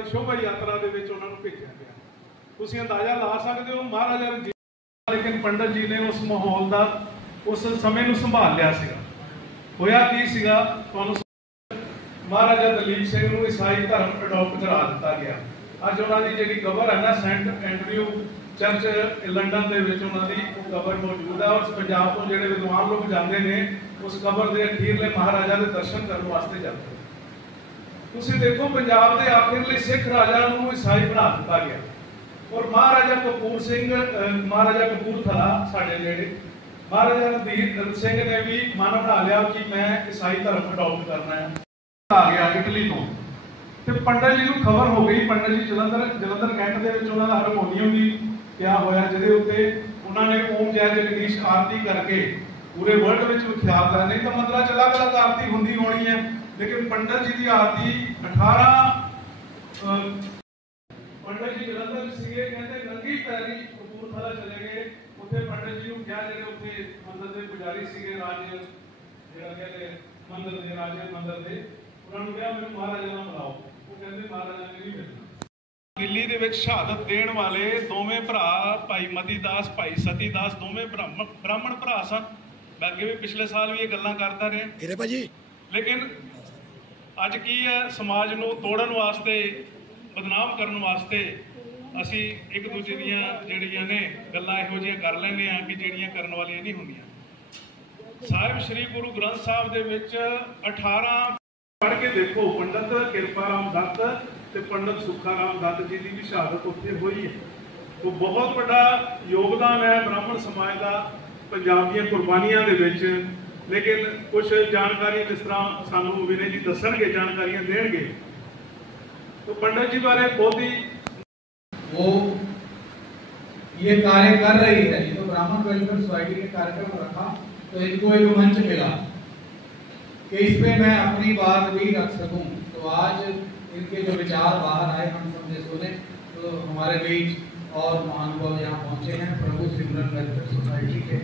वाली शोभा यात्रा दे विच उन्हां नूं भेजिया गया। तुसीं अंदाजा ला सकते हो महाराजा रंजीत, लेकिन पंडित जी ने उस माहौल का उस समय नूं संभाल लिया सीगा। होया की सीगा, तुहानूं महाराजा दलीप सिंह नूं ईसाई धर्म अडॉप्ट करा दिता गया। अज उन्हां दी जिहड़ी कबर है ना, सेंट एंड्रयू चर्च लंडन दे विच उन्हां दी कबर मौजूद है। और पंजाब तो जिहड़े विद्वान लोग जाते हैं उस कबर के अखीरले महाराजा के दर्शन करने वास्ते जाते हैं। तुसीं देखो पंजाब के आखिरले सिख राजा नूं ईसाई बना दिता गया। और महाराजा कपूर सिंह, महाराजा कपूरथला साडे नेड़े, महाराजा रणधीर सिंह ने भी मन बना लिया कि मैं ईसाई धर्म अडॉप्ट करना है। आ गया इटली तो पंडित जी को खबर हो गई। पंडित जी जलंधर कैंट के हारमोनीयम भी क्या होया, जिहदे उत्ते उन्होंने ओम जय जगदीश आरती करके पूरे वर्ल्ड में विख्यात है। नहीं तो मंदिर च अलग अलग आरती होंगी होनी है, लेकिन पंडित जी की आरती 18 पंडित जी जलंधर सीगे, कहते नंगी पैरी कपूरथला चले गए। उत्थे पंडित जी को क्या जिहड़े उत्थे मंदिर के पुजारी सीगे, राज जिहड़ा कहते मंदिर के राजे मंदिर के, उन्होंने कहा मैंने महाराजा नाल बुलाओ। वो कहते महाराजा ने नहीं मिलना। दिल्ली दे विच शहादत देण वाले दोवें भरा भाई मती दास भाई सती दास दोवें ब्राह्मण भरा सन। मैं अगे भी पिछले साल भी ये गल्लां करता रहे, लेकिन अज की है समाज नूं तोड़न वास्ते, बदनाम करन वास्ते असी एक दूजे दियां जिहड़ियां ने गल्लां इहो जिहियां कर लैंदे आ कि जिहड़ियां करन वालियां नहीं हुंदियां। साहिब श्री गुरु ग्रंथ साहिब दे विच 18 पढ़ के देखो, पंडित किरपा राम दत्त ते पंडित सुखा राम दत्त जी की भी शहादत उत्थे हुई है। तो बहुत बड़ा योगदान है ब्राह्मण समाज का पंजाब दी कुर्बानियां दे विच। लेकिन कुछ जानकारी जिस तरह सानू विनय जी दसणगे, जानकारियां देणगे। तो पंडित जी बारे बहुत ही वो ये कार्य कर रही है। तो ब्राह्मण वेलफेयर सोसाइटी के कार्यक्रम रखा तो इनको एक मंच मिला कि इस पे मैं अपनी बात भी रख सकूं। तो आज इनके जो विचार बाहर आए हम सबने सुने। तो हमारे बीच और महानुभाव यहाँ पहुंचे हैं, प्रभु सिमरन वेलफेयर सोसाइटी के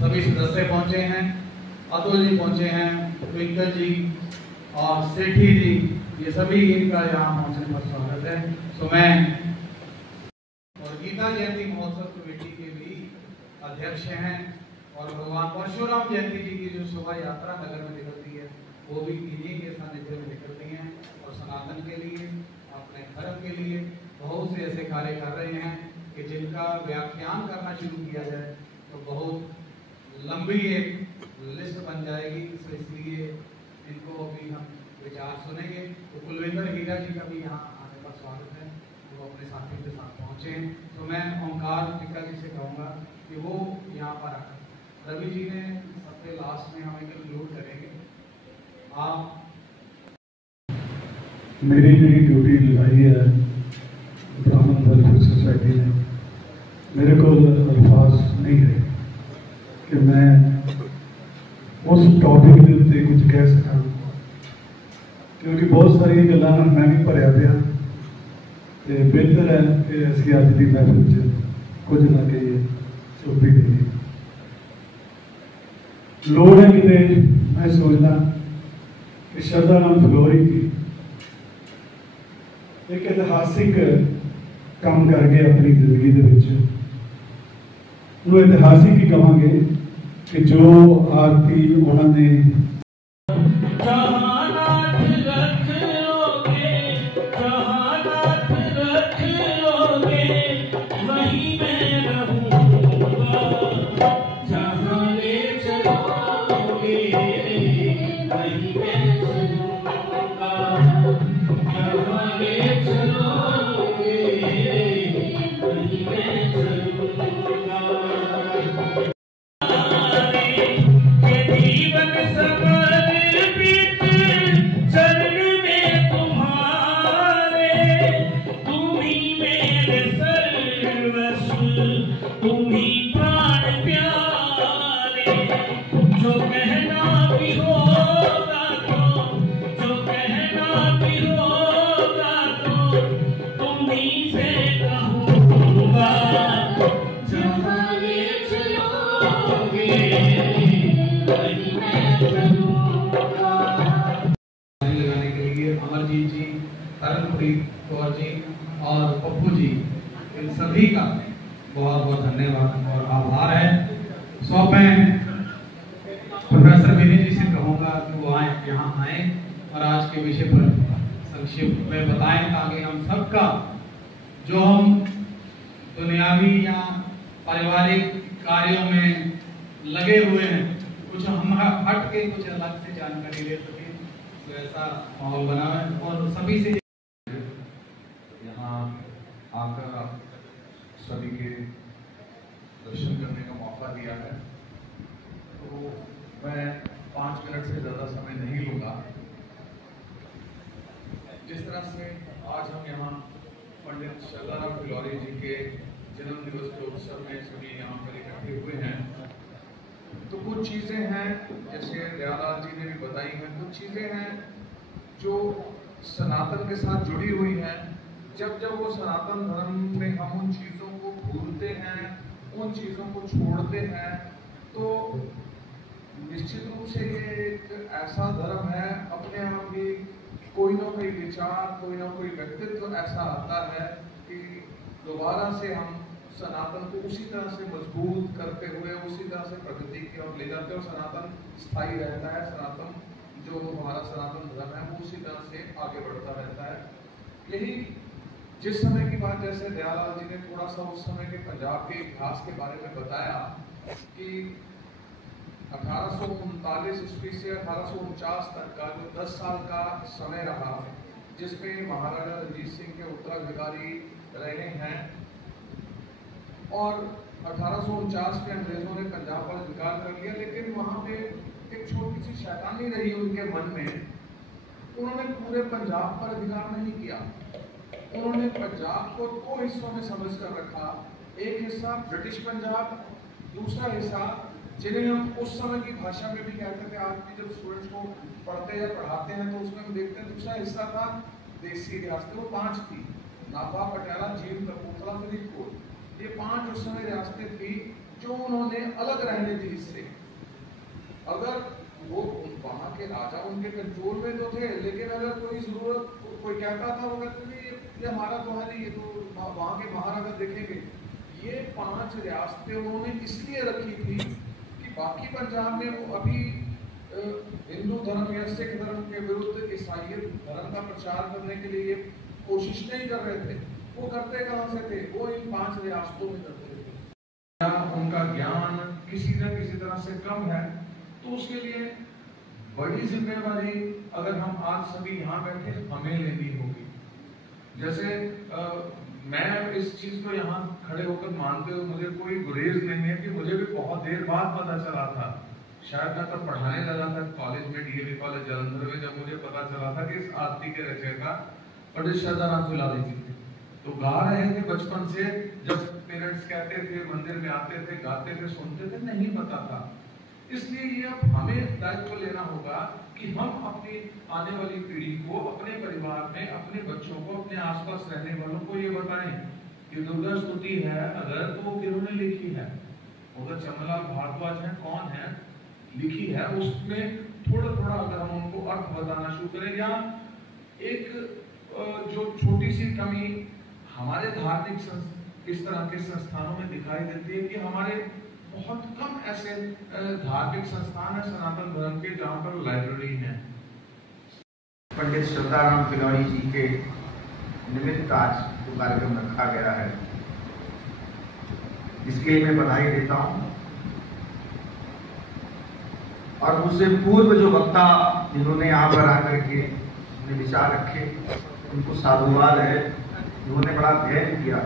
सभी सदस्य पहुंचे हैं, अतुल जी पहुंचे हैं, ट्विंकल जी और सेठी जी, ये सभी इनका यहाँ पहुंचने पर स्वागत है। तो मैं और गीता जयंती महोत्सव कमेटी के भी अध्यक्ष हैं और भगवान परशुराम जयंती जी की जो शोभा यात्रा नगर में निकलती है वो भी इन्हीं के सानिध्य में निकलती हैं। और सनातन के लिए, अपने धर्म के लिए बहुत से ऐसे कार्य कर रहे हैं कि जिनका व्याख्यान करना शुरू किया जाए तो बहुत लंबी एक लिस्ट बन जाएगी। तो इसलिए इनको भी हम विचार सुनेंगे। तो कुलविंदर हीरा जी का भी यहाँ आने पर स्वागत है, वो अपने साथियों के साथ पहुँचे हैं। तो मैं ओंकार टिक्का जी से कहूँगा कि वो यहाँ पर आकर, रवि जी ने सबसे लास्ट में हमें इंक्लूड करेंगे। आप मेरी जी ड्यूटी लगाई है ब्राह्मण वेलफेयर सोसाइटी ने, मेरे को अल्फाज नहीं है कि मैं उस टॉपिक के उत्ते कुछ कह सका, क्योंकि बहुत सारी गल्लां मैं भी भरिया पिया। तो बेहतर है कि असीं अज की महफिल च कुछ ना कहिए, चुप्पी करिए। लोड़ है कि मैं सोचता कि शरदानंद फलोरी की एक इतिहासिक काम करके अपनी जिंदगी के इतिहासिक ही कहांगे कि जो आरती उन्होंने जो कहना भी होगा तो इन सभी का बहुत बहुत धन्यवाद और आभार है। सो मैं प्रोफेसर विनय जी से कहूँगा कि वो यहाँ आए और आज के विषय पर संक्षिप्त में बताएं, ताकि हम सबका जो हम दुनियावी या पारिवारिक कार्यों में लगे हुए हैं, कुछ हम हट के कुछ अलग से जानकारी ले सके, तो ऐसा माहौल बना है। और सभी से यहाँ आकर सभी के दर्शन करने का मौका दिया है, तो मैं 5 मिनट से ज़्यादा समय नहीं लूँगा। जिस तरह से आज हम यहाँ पंडित श्रद्धाराम फिलौरी जी के जन्म दिवस के उत्सव में सभी यहाँ पर इकट्ठे हुए हैं, तो कुछ चीज़ें हैं जैसे दयालाल जी ने भी बताई हैं, कुछ चीज़ें हैं जो सनातन के साथ जुड़ी हुई हैं। जब वो सनातन धर्म में हम उन चीज़ों को भूलते हैं, उन चीज़ों को छोड़ते हैं, तो निश्चित रूप से ये एक ऐसा धर्म है, अपने आप ही कोई ना कोई विचार, कोई ना कोई व्यक्तित्व ऐसा आता है कि दोबारा से हम सनातन को उसी तरह से मजबूत करते हुए उसी तरह से प्रगति की ओर ले जाते हैं, और सनातन स्थायी रहता है। सनातन जो हमारा सनातन धर्म है वो उसी तरह से आगे बढ़ता रहता है। यही जिस समय की बात जैसे दयालाल जी ने थोड़ा सा उस समय के पंजाब के इतिहास के बारे में बताया कि 1839 ईस्वी से 1849 तक का जो 10 साल का समय रहा, जिसमें महाराजा रणजीत सिंह के उत्तराधिकारी रहे हैं, और 1849 में अंग्रेजों ने पंजाब पर अधिकार कर लिया, लेकिन वहाँ पे एक छोटी सी शैतानी रही उनके मन में। उन्होंने पूरे पंजाब पर अधिकार नहीं किया, उन्होंने पंजाब को 2 हिस्सों में समझ कर रखा। एक हिस्सा ब्रिटिश पंजाब, दूसरा हिस्सा जिन्हें हम उस समय की भाषा में भी कहते थे, आज भी जब स्टूडेंट्स को पढ़ते या पढ़ाते हैं तो उसमें हम देखते हैं दूसरा हिस्सा था देसी रियासतें, वो 5 थी, नाभा, पटियाला, जींद, कपूरथला, फरीदकोट। ये 5 उस समय रियासतें थी जो उन्होंने अलग रहने दी इससे। अगर वो वहाँ के राजा उनके कंट्रोल में तो थे, लेकिन अगर कोई जरूरत कोई कहता था, वो कहते थे ये हमारा तो है नहीं, ये तो वहाँ के महाराजा देखेंगे। ये 5 रियासतें उन्होंने इसलिए रखी थी कि बाकी पंजाब में वो अभी हिंदू धर्म या सिख धर्म के विरुद्ध ईसाई धर्म का प्रचार करने के लिए कोशिश नहीं कर रहे थे। वो करते कहाँ से थे? वो इन 5 रियासतों में करते थे। उनका ज्ञान किसी न किसी तरह से कम है, तो उसके लिए बड़ी जिम्मेवारी अगर हम आज सभी यहाँ बैठे हमें लेनी होगी। जैसे मैं इस चीज को यहाँ खड़े होकर मानते हुए मुझे कोई गुरेज नहीं है कि मुझे भी बहुत देर बाद पता चला था, शायद मैं तब पढ़ाने लगा था कॉलेज में, डीएवी कॉलेज जालंधर में, जब मुझे पता चला था कि इस आरती के रचयिता पंडित श्रद्धाराम फिलौरी जी थे। तो गा रहे थे बचपन से, जब पेरेंट्स कहते थे, मंदिर में आते थे, गाते थे, सुनते थे, नहीं पता था। इसलिए ये अब हमें दायित्व लेना होगा कि हम अपनी आने वाली पीढ़ी को, अपने परिवार में, अपने बच्चों को, अपने आसपास रहने वालों को ये बताएं कि दुर्गा स्तुति है अगर, तो वो किन्होंने लिखी है, उधर चमनलाल भारद्वाज है, कौन है, लिखी है, उसमें थोड़ा थोड़ा अगर हम उनको अर्थ बताना शुरू करें, या एक जो छोटी सी कमी हमारे धार्मिक इस तरह के संस्थानों में दिखाई देती है कि हमारे बहुत कम ऐसे धार्मिक संस्थान है सनातन धर्म के जहाँ पर लाइब्रेरी है। पंडित श्रद्धाराम फिलौरी जी के निमित्त आज जो कार्यक्रम रखा गया है, इसके लिए मैं बधाई देता हूँ। और उससे पूर्व जो वक्ता जिन्होंने यहाँ पर आकर के अपने विचार रखे, उनको साधुवाद है, उन्होंने बड़ा अध्ययन किया।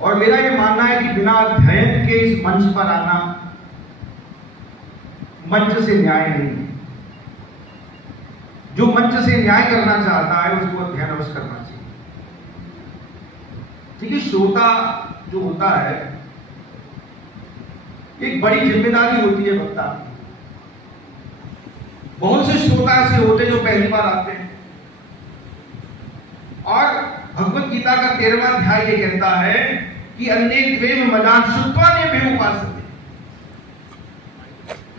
और मेरा ये मानना है कि बिना अध्ययन के इस मंच पर आना मंच से न्याय नहीं है। जो मंच से न्याय करना चाहता है उसको अध्ययन अवश्य करना चाहिए। ठीक है, श्रोता जो होता है एक बड़ी जिम्मेदारी होती है वक्ता की। बहुत से श्रोता ऐसे होते जो पहली बार आते हैं, और भगवत गीता का 13वां अध्याय ये कहता है कि अन्य द्वेम मदान शुत्वा ने भी उपासते।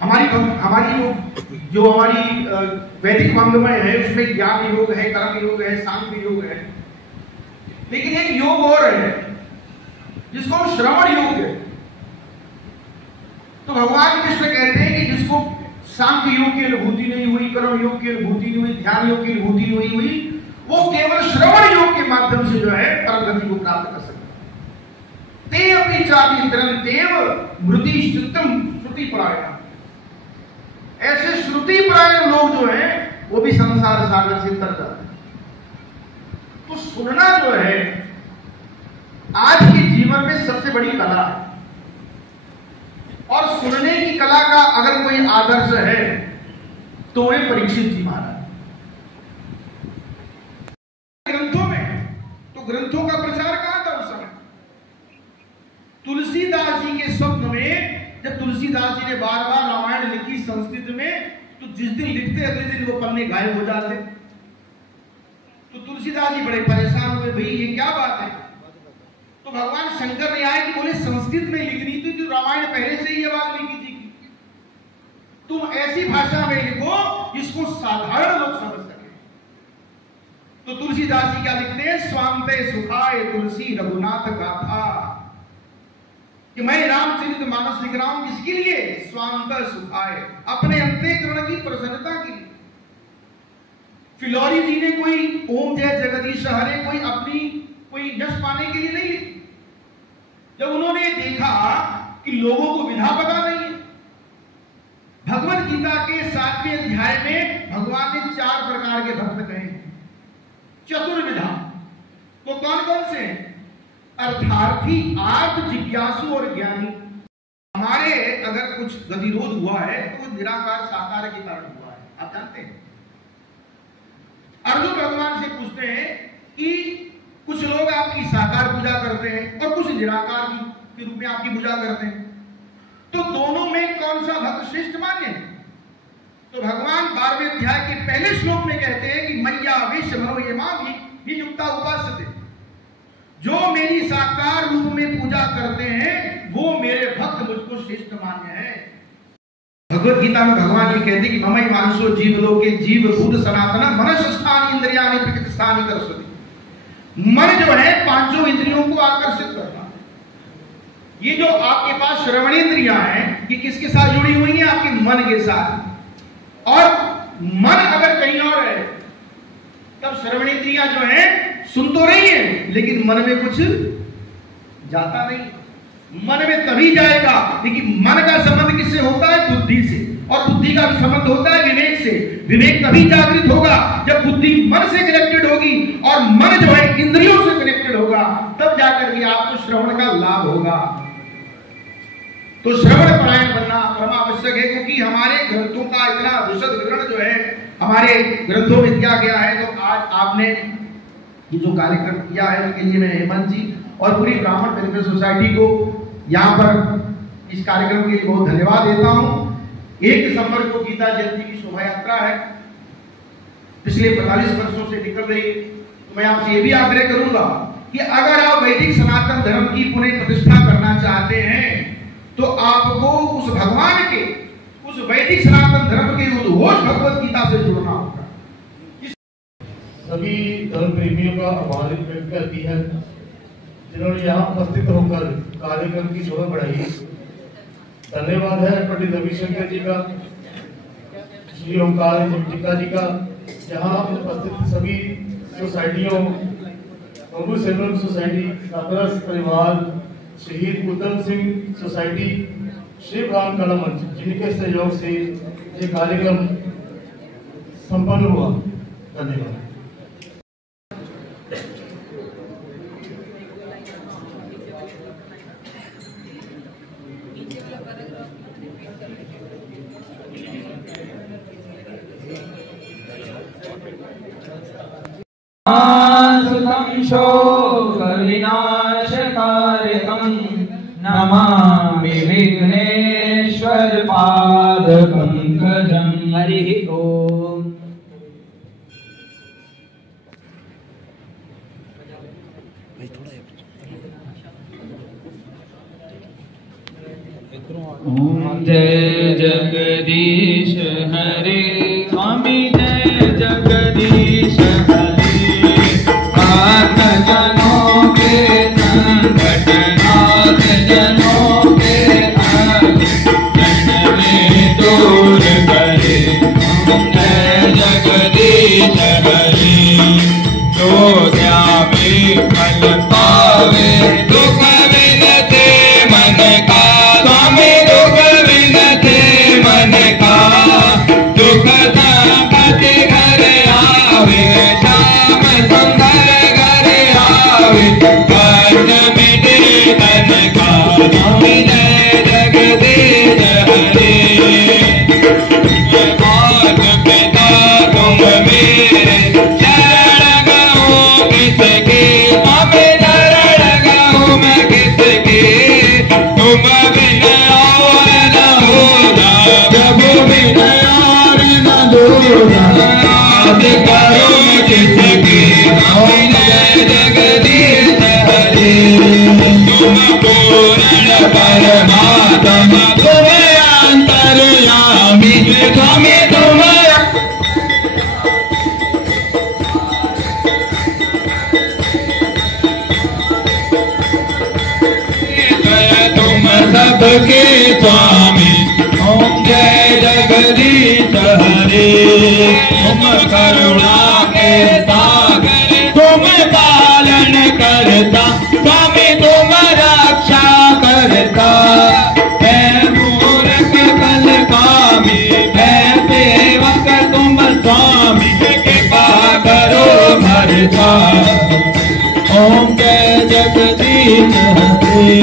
हमारी जो हमारी वैदिक मंगमय है उसमें ज्ञान योग है, कर्म योग है, सांख्य योग है। लेकिन एक योग और है जिसको हम श्रवण योग है। तो भगवान कृष्ण कहते हैं कि जिसको सांख्य योग की अनुभूति नहीं हुई, कर्म योग की अनुभूति नहीं हुई, ध्यान योग की अनुभूति नहीं हुई, वो केवल श्रवण योग के माध्यम से जो है परम गति को प्राप्त कर सकता है। ते अपनी चापी तरंतेव मृति श्रुतम श्रुति परायण। ऐसे श्रुति परायण लोग जो हैं वो भी संसार सागर से तर जाते हैं। तो सुनना जो है आज के जीवन में सबसे बड़ी कला है, और सुनने की कला का अगर कोई आदर्श है तो वह परीक्षित जी महाराज। ग्रंथों में तो ग्रंथों का प्रचार कहां था उस समय? तुलसीदास जी के स्वप्न में जब तुलसीदास जी ने बार बार रामायण लिखी संस्कृत में, तो जिस दिन लिखते अगले दिन वो पन्ने गायब हो जाते। तो तुलसीदास जी बड़े परेशान हुए, भाई ये क्या बात है? तो भगवान शंकर ने आए कि बोले संस्कृत में लिखनी थी तो रामायण पहले से ही वाल्मीकि जी की, तुम ऐसी भाषा में लिखो जिसको साधारण लोग समझ सके। तो तुलसीदास जी क्या लिखते हैं? स्वांते सुखाय तुलसी रघुनाथ गाथा, कि मैं रामचरित मानस लिख रहा हूं किसके लिए? स्वांत सुखाय, अपने अंतःकरण की प्रसन्नता के लिए। फिलौरी जी ने कोई ओम जय जगदीश हरे कोई यश पाने के लिए नहीं लिखी। जब उन्होंने देखा कि लोगों को विधा पता नहीं है, भगवत गीता के 7वें अध्याय में भगवान ने 4 प्रकार के भक्त कहे, चतुर्विधा। वो कौन कौन से हैं? अर्थार्थी, आर्थ, जिज्ञासु और ज्ञानी। हमारे अगर कुछ गतिरोध हुआ है तो वो निराकार साकार के कारण हुआ है, आप जानते हैं। अर्जुन भगवान से पूछते हैं कि कुछ लोग आपकी साकार पूजा करते हैं और कुछ निराकार के रूप में आपकी पूजा करते हैं, तो दोनों में कौन सा भक्त श्रेष्ठ मान्य है? तो भगवान 12वें अध्याय के पहले श्लोक में कहते हैं कि मैया विश्व मनो ये मां भी युक्ता उपासते, जो मेरी साकार रूप में पूजा करते हैं वो मेरे भक्त मुझको श्रेष्ठ मान्य है। भगवत गीता में भगवान ये कहते हैं कि ममई मानसो जीव लोके जीव भूत सनातन मनस्स्थान इंद्रियाणि प्रकृति स्थानि करसति। मन जो है 5 इंद्रियों को आकर्षित करता है। ये जो आपके पास श्रवणेंद्रियां हैं ये किसके साथ जुड़ी हुई हैं? आपके मन के साथ। और मन अगर कहीं और है तब श्रवणेंद्रियां जो है सुन तो रही है लेकिन मन में कुछ जाता नहीं। मन में तभी जाएगा, लेकिन मन का संबंध किससे होता है? बुद्धि से, और बुद्धि का संबंध होता है विवेक से। विवेक तभी जागृत होगा जब बुद्धि मन से कनेक्टेड होगी और मन जो है इंद्रियों से कनेक्टेड होगा, तब जाकर के आपको श्रवण का लाभ होगा। तो श्रवण परायण बनना परम आवश्यक है, क्योंकि हमारे ग्रंथों का इतना विशद विवरण जो है हमारे ग्रंथों में दिया गया है। तो आज आपने ये जो कार्यक्रम किया है उसके लिए मैं हेमंत जी और पूरी ब्राह्मण वेलफेयर सोसाइटी को यहाँ पर इस कार्यक्रम के लिए बहुत धन्यवाद देता हूँ। 1 दिसंबर को गीता जयंती की शोभा यात्रा है, पिछले 45 वर्षों से निकल रही है। तो मैं आपसे ये भी आग्रह करूंगा कि अगर आप वैदिक सनातन धर्म की पुनः प्रतिष्ठा करना चाहते हैं तो आपको उस भगवान के, उस वैदिक सनातन धर्म के उद्घोष भगवत गीता से जुड़ना होगा। सभी धर्म प्रेमियों का आभार व्यक्त करती है जिन्होंने यहाँ उपस्थित होकर कार्यक्रम की शोभा बढ़ाई। धन्यवाद है पंडित रविशंकर जी का, श्री ओंकार जिका जी का, यहाँ उपस्थित सभी सोसाइटियों, प्रभु सेवक सोसाइटी, काकरस परिवार, शहीद उधम सिंह सोसाइटी, शिव राम कला मंच, जिनके सहयोग से ये कार्यक्रम संपन्न हुआ। धन्यवाद। शोकविनाशकारकं नमामि विघ्नेश्वर पादपङ्कजं। हरिः ओम्। ओम जय जगदीश हरे, स्वामी जय जगदीश हरे, भक्त जनों स्वामी जय जगदीश हरे मात पिता तुम मेरे शरण गहूँ किसके स्वामी शरण गहूँ मैं किसके तुम बिन और न होना प्रभु बिन और न होना आज करो किसके स्वामी जय जगदीश हरे तुम पूर्ण परमात्मा तुम अंतर्यामी स्वामी तुम तुम सबके स्वामी ओम जय जगदीश हरे तुम करुणा के सागर तुम पालन करता स्वामी तुम रक्षा करता मैं मूर्ख कल कामी मैं सेवक तुम स्वामी कृपा करो भरता ओम जय जगदीश हरे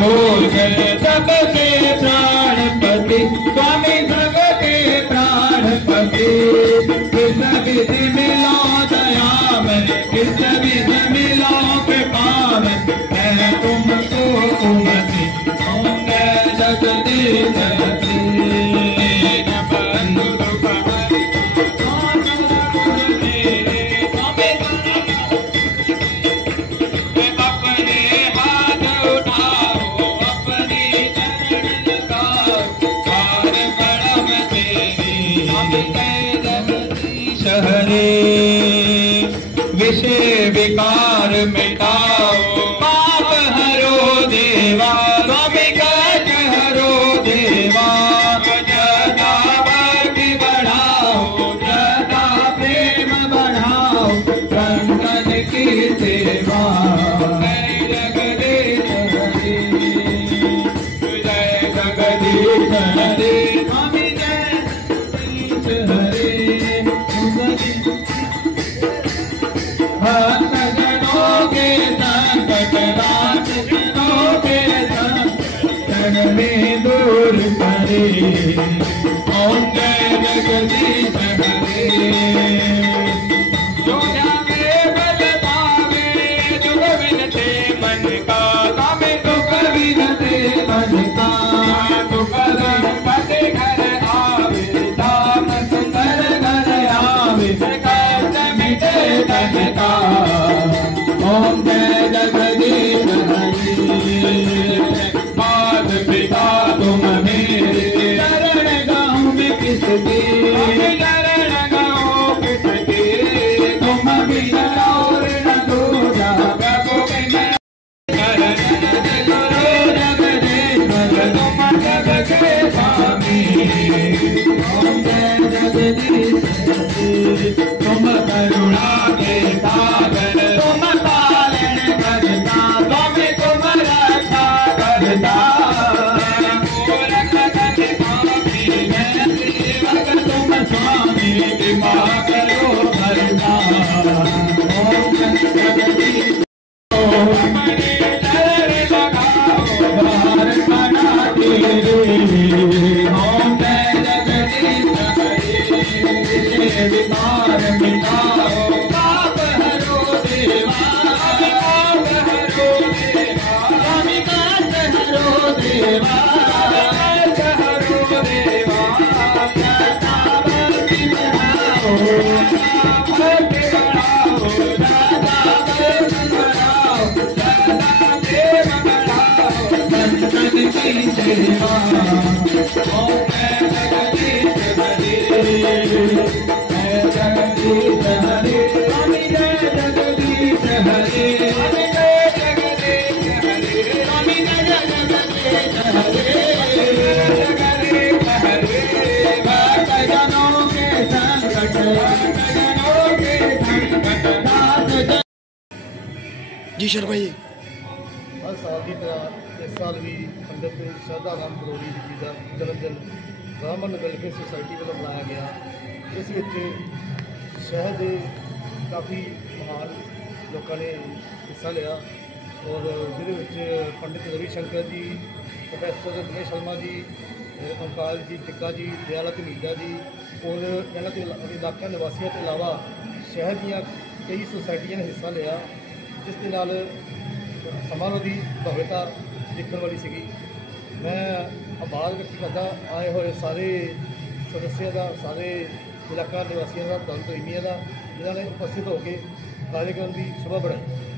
बोल सबके प्राणपति स्वामी सबके प्राणपति कृष्ण विधि मिलो दया में कृष्ण विधि मिलो कृपा में मैं तुमको उमति ओम जय जगदीश विषय विकार मिटाओ पाप हरो देवा स्वामी काज हरो देवा जदा भक्ति बढ़ाओ जदा प्रेम बढ़ाओ संतन की सेवा जय जगदीश हरे जय जगदीश हरे स्वामी जय जगदीश हरे भक्तजनों के संकट राजनों के संकट में दूर करे ओम जय जगदीश हरे जो जावे बल पावे जुग विनते मन का कामे दुख विनते मन का दुख गणपति घर आवे धाम सुंदर घर आवे कष्ट मिटे तन का ओम जय जगदीश हरे मात पिता तुम मेरे शरण गाँव में किसके शरण गाँव किसके तुम बिन और न दूजा प्रभु बिन तुम सबके स्वामी ओम जय जगदीश हरे तुम करुणा के सागर तुम पालन करता स्वामी तुम रक्षा करता तुम स्वामी कृपा करो भरता ओम जगदीश बाहर खाना तेरे ओम जय जगदीश हरे विकार मिटाओ पाप हरो देवा पाप हरो देवा स्वामी कांत हरो देवा कांत हरो देवा सदा भक्ति बढ़ाओ भक्ति बढ़ाओ सदा भक्ति बढ़ाओ सदा प्रेम बढ़ाओ संतन की सेवा ओम जय जगदीश हरे स्वामी जय जगदीश हरे स्वामी जय जगदीश हरे स्वामी जय जगदीश हरे भक्तजनों के संकट भक्तजनों के संकट जी शर्मा जी हर साल की तरह इस साल भी पंडित श्रद्धा राम करोड़ी जी का जन्मदिन ब्राह्मण वेलफेयर सोसाइटी वालों मनाया गया। इस शहर के काफ़ी महान लोगों ने हिस्सा लिया और जिहदे पंडित रविशंकर जी, प्रोफैसर दिनेश शर्मा जी, ओमकार जी टिक्का जी, दयाला धमीजा जी और इन्हों के इलाका निवासियों के अलावा शहर दियाँ कई सोसाइटियां ने हिस्सा लिया, जिस दे नाल समारोह की भव्यता देखने वाली सी। मैं आभार व्यक्त करता आए हुए सारे सदस्यों का, सारे इलाका निवासियों का, दल प्रेमियों का, जिन्होंने उपस्थित होकर कार्यक्रम की शोभा बढ़ाई।